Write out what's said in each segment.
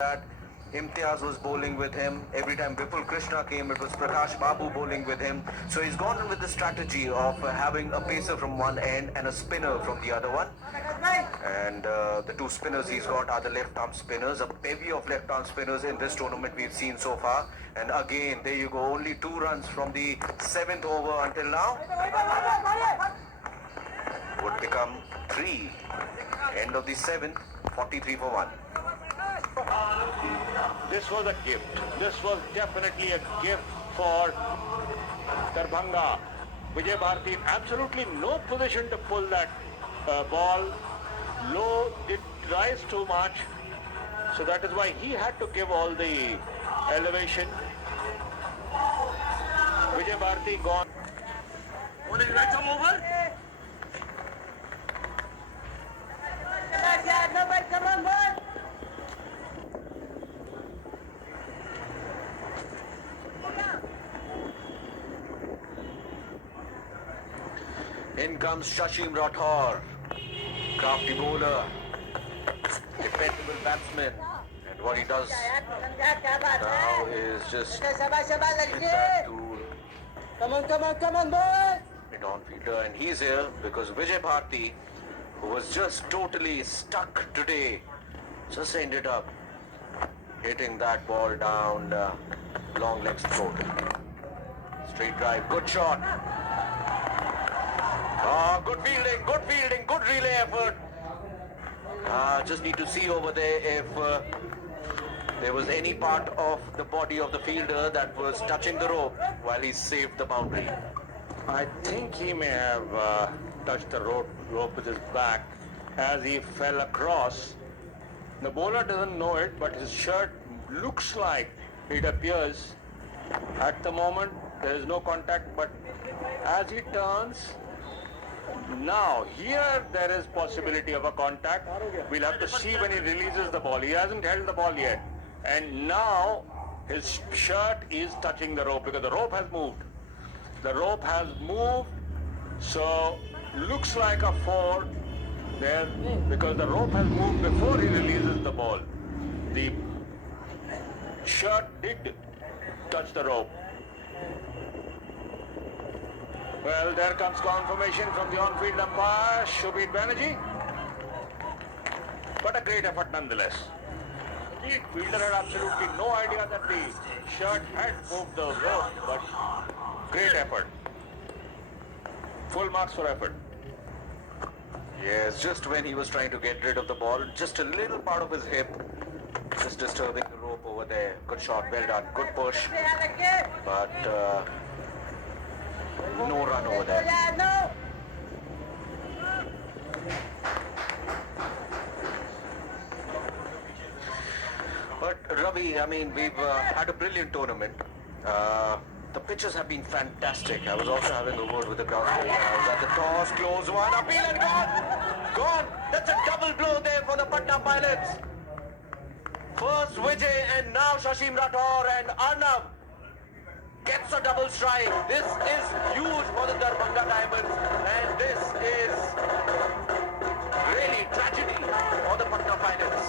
that Imtiaz was bowling with him. Every time Vipul Krishna came, it was Prakash Babu bowling with him. So he's gone with the strategy of having a pacer from one end and a spinner from the other one. And the two spinners he's got are the left-arm spinners. A bevy of left-arm spinners in this tournament we've seen so far. And again, there you go, only 2 runs from the 7th over until now. Would become 3. End of the 7th, 43 for 1. This was a gift. This was definitely a gift for Darbhanga. Vijay Bharati in absolutely no position to pull that ball. Low, it rise too much. So that is why he had to give all the elevation. Vijay Bharati gone. What did I come over? Come on, boy. In comes Shashim Rathore, crafty bowler, dependable batsman, and what he does now is just hit that to Come on, boy. an on-fielder, and he's here because Vijay Bharati, who was just totally stuck today, just ended up hitting that ball down long legs throat. Straight drive, good shot. Good fielding, good relay effort. Just need to see over there if there was any part of the body of the fielder that was touching the rope while he saved the boundary. I think he may have touched the rope with his back as he fell across. The bowler doesn't know it, but his shirt looks like it appears. At the moment, there is no contact, but as he turns, now here there is possibility of a contact. We'll have to see when he releases the ball. He hasn't held the ball yet. And now his shirt is touching the rope because the rope has moved. The rope has moved, so looks like a 4 there because the rope has moved before he releases the ball. The shirt did touch the rope. Well, there comes confirmation from the on-field umpire, Shobhit Banerjee. But a great effort nonetheless. The fielder had absolutely no idea that the shirt had moved the rope, but great effort. Full marks for effort. Yes, just when he was trying to get rid of the ball, just a little part of his hip, just disturbing the rope over there. Good shot, well done, good push, but no run over there. But Ravi, I mean, we've had a brilliant tournament. The pitches have been fantastic. I was also having a word with the ground. I was at the toss, close one, appeal and gone! Gone! That's a double blow there for the Patna Pilots. First Vijay and now Shashim Rathore and Arnav gets a double strike. This is huge for the Darbhanga Diamonds, and this is really tragedy for the Patna Pilots.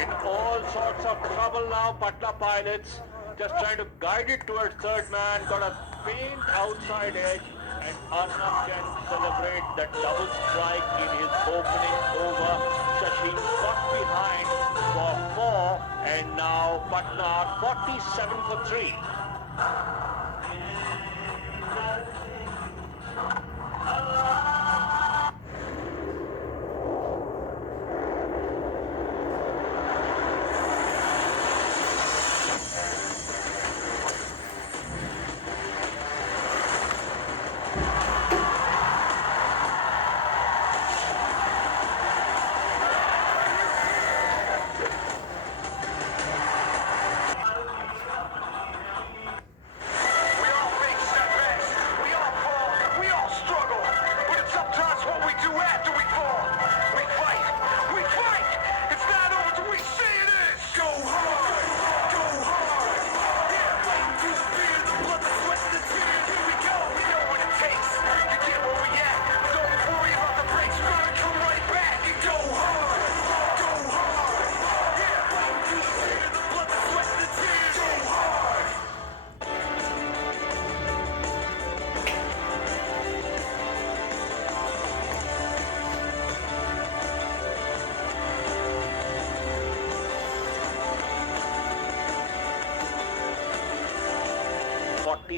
In all sorts of trouble now, Patna Pilots just trying to guide it towards third man, got a faint outside edge, and Arnav can celebrate that double strike in his opening over. Shashim got behind for 4, and now Patna 47 for 3.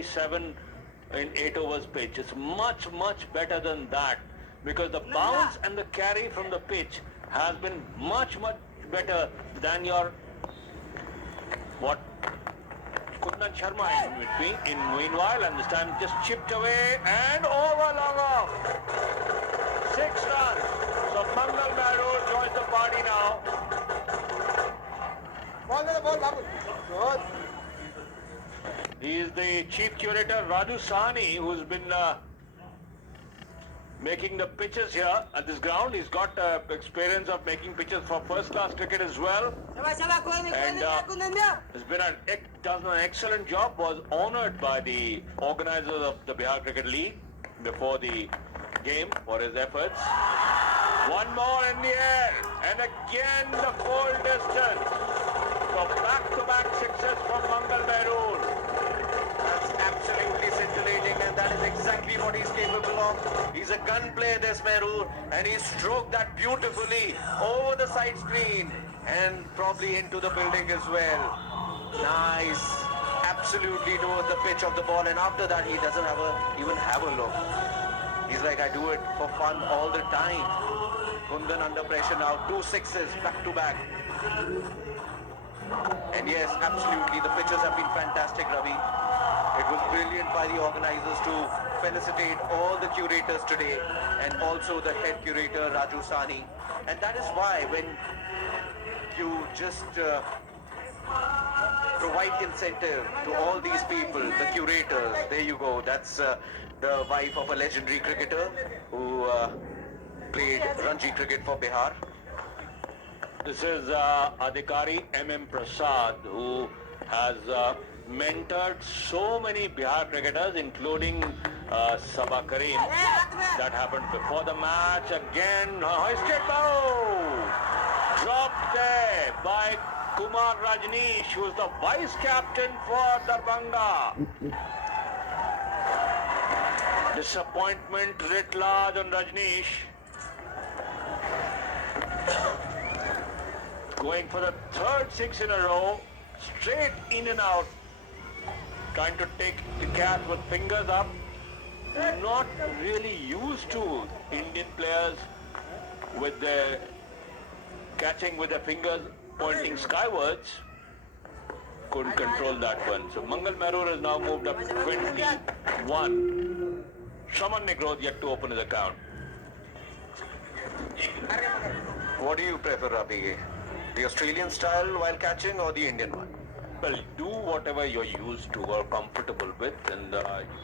37 in 8 overs pitch. It's much, much better than that because the bounce and the carry from the pitch has been much, much better than your what Kundan Sharma in between. In meanwhile, and this time just chipped away and over long off. 6 runs. So Mangal Marur joins the party now. Ball to the ball, Babu. Good. He is the chief curator Raju Sahni, who's been making the pitches here at this ground. He's got experience of making pitches for first-class cricket as well. And has been does an excellent job. Was honoured by the organisers of the Bihar Cricket League before the game for his efforts. One more in the air, and again the full distance. So back-to-back sixes from Mangal Marur. That's absolutely scintillating, and that is exactly what he's capable of. He's a gun player, this Marur, and he stroked that beautifully over the side screen and probably into the building as well. Nice. Absolutely knows the pitch of the ball, and after that he doesn't even have a look. He's like, I do it for fun all the time. Kundan under pressure now, 2 sixes back to back. And yes, absolutely, the pitches have been fantastic, Ravi. It was brilliant by the organizers to felicitate all the curators today and also the head curator Raju Sahni. And that is why when you just provide incentive to all these people, the curators, there you go, that's the wife of a legendary cricketer who played Ranji cricket for Bihar. This is Adhikari M.M. Prasad, who has mentored so many Bihar cricketers, including Sabah Karim. That happened before the match. Again, hoisted bow. Dropped there by Kumar Rajneesh, who is the vice captain for Darbhanga. Disappointment writ large on Rajneesh. Going for the third 6 in a row, straight in and out. Trying to take the catch with fingers up. Not really used to Indian players with their catching with their fingers pointing skywards. Couldn't control that one. So Mangal Marur has now moved up 21. Shraman Negroth yet to open his account. What do you prefer, Ravi? The Australian style while catching or the Indian one? Well, do whatever you're used to or comfortable with, and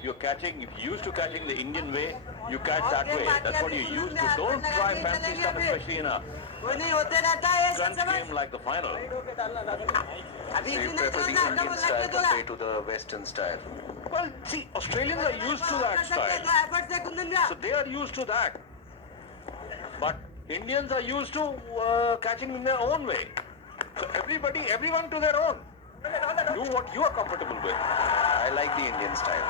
you're catching, if you're used to catching the Indian way, you catch that way. That's what you're used to. Don't try fancy stuff, especially in a crunch game like the final. So you prefer the Indian style compared to the Western style? Well, see, Australians are used to that style. So they are used to that. But Indians are used to catching in their own way. So everyone to their own. Do what you are comfortable with. I like the Indian style.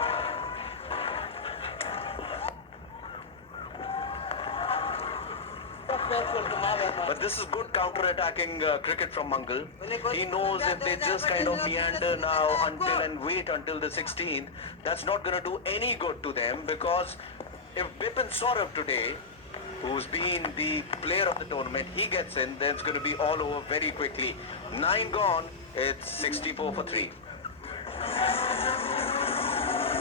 But this is good counter-attacking cricket from Mangal. He knows if they just kind of meander now and wait until the 16th, that's not going to do any good to them, because if Bipin Saurav today, who's been the player of the tournament, he gets in, then it's going to be all over very quickly. 9 gone, it's 64 for 3.